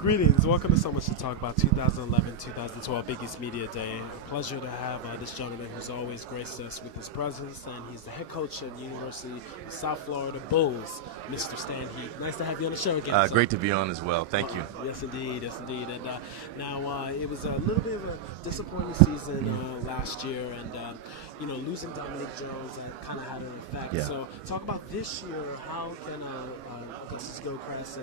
Greetings. Welcome to So Much to Talk about 2011-2012 Big East Media Day. A pleasure to have this gentleman who's always graced us with his presence, and he's the head coach of the University of South Florida Bulls, Mr. Stan Heath. Nice to have you on the show again. Great to be on as well. Thank you. Yes, indeed. Yes, indeed. And now it was a little bit of a disappointing season last year, and losing Dominic Jones kind of had an effect. Yeah. So talk about this year. How can Alexis Gilchrist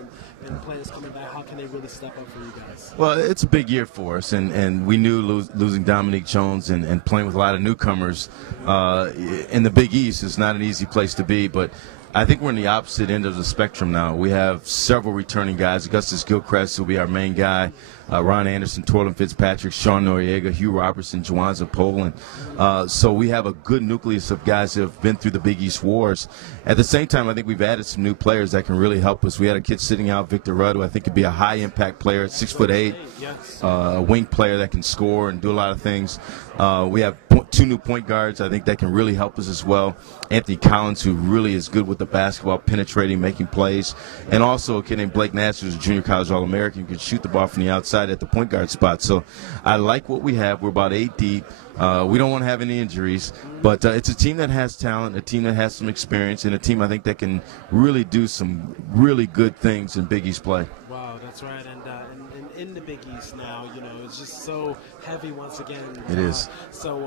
and players coming back, how can they really step up for you guys? Well, it's a big year for us, and we knew losing Dominic Jones and playing with a lot of newcomers in the Big East is not an easy place to be, but I think we're in the opposite end of the spectrum now. We have several returning guys. Augustus Gilchrist will be our main guy. Ron Anderson, Torlin Fitzpatrick, Sean Noriega, Hugh Robertson, Juwanza Poland. So we have a good nucleus of guys that have been through the Big East wars. At the same time, I think we've added some new players that can really help us. We had a kid sitting out, Victor Rudd, who I think could be a high-impact player at 6'8", a wing player that can score and do a lot of things. We have two new point guards, I think, that can really help us as well. Anthony Collins, who really is good with the basketball, penetrating, making plays. And also a kid named Blake Nash, who's a junior college All-American, who can shoot the ball from the outside at the point guard spot. So I like what we have. We're about 8 deep. We don't want to have any injuries, but it's a team that has talent, a team that has some experience, and a team I think that can really do some really good things in Big East play. Wow, that's right. And in the Big East now, it's just so heavy once again. It is. So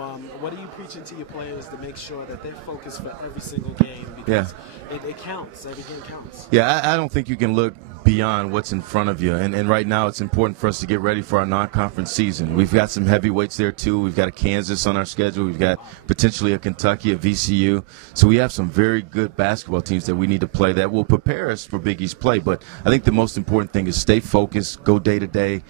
what are you preaching to your players to make sure that they're focused for every single game? Because it counts. Every game counts. Yeah, I don't think you can look beyond what's in front of you. And right now it's important for us to get ready for our non-conference season. We've got some heavyweights there too. We've got a Kansas on our schedule. We've got potentially a Kentucky, a VCU. So we have some very good basketball teams that we need to play that will prepare us for Big East play. But I think the most important thing is stay focused, go day to day,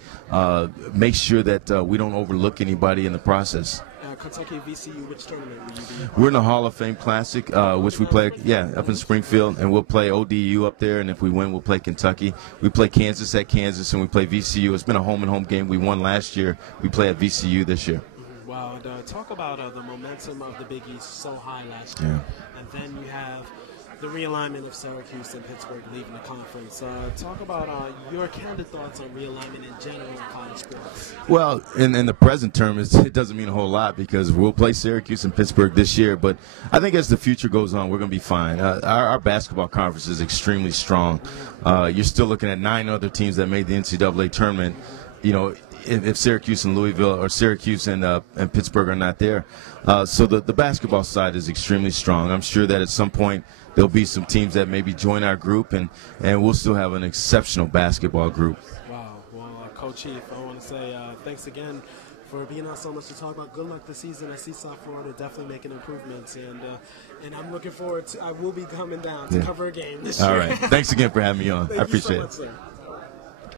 make sure that we don't overlook anybody in the process. Kentucky, VCU, which tournament will you be? We're in the Hall of Fame Classic, which we play, up in Springfield, and we'll play ODU up there, and if we win, we'll play Kentucky. We play Kansas at Kansas, and we play VCU. It's been a home-and-home game. We won last year. We play at VCU this year. Wow, and talk about the momentum of the Big East so high last year, and then you have the realignment of Syracuse and Pittsburgh leaving the conference. Talk about your candid thoughts on realignment in general in college sports. Well, in the present term, it doesn't mean a whole lot because we'll play Syracuse and Pittsburgh this year. But I think as the future goes on, we're going to be fine. Our basketball conference is extremely strong. You're still looking at 9 other teams that made the NCAA tournament. If Syracuse and Louisville or Syracuse and Pittsburgh are not there. So the basketball side is extremely strong. I'm sure that at some point there'll be some teams that maybe join our group, and we'll still have an exceptional basketball group. Wow. Well, Coach Heath, I want to say thanks again for being on So Much to Talk about. Good luck this season. I see South Florida definitely making improvements, and I'm looking forward to. I will be coming down to cover a game this year. All right. Thanks again for having me on. I appreciate it. Thank you so much, sir.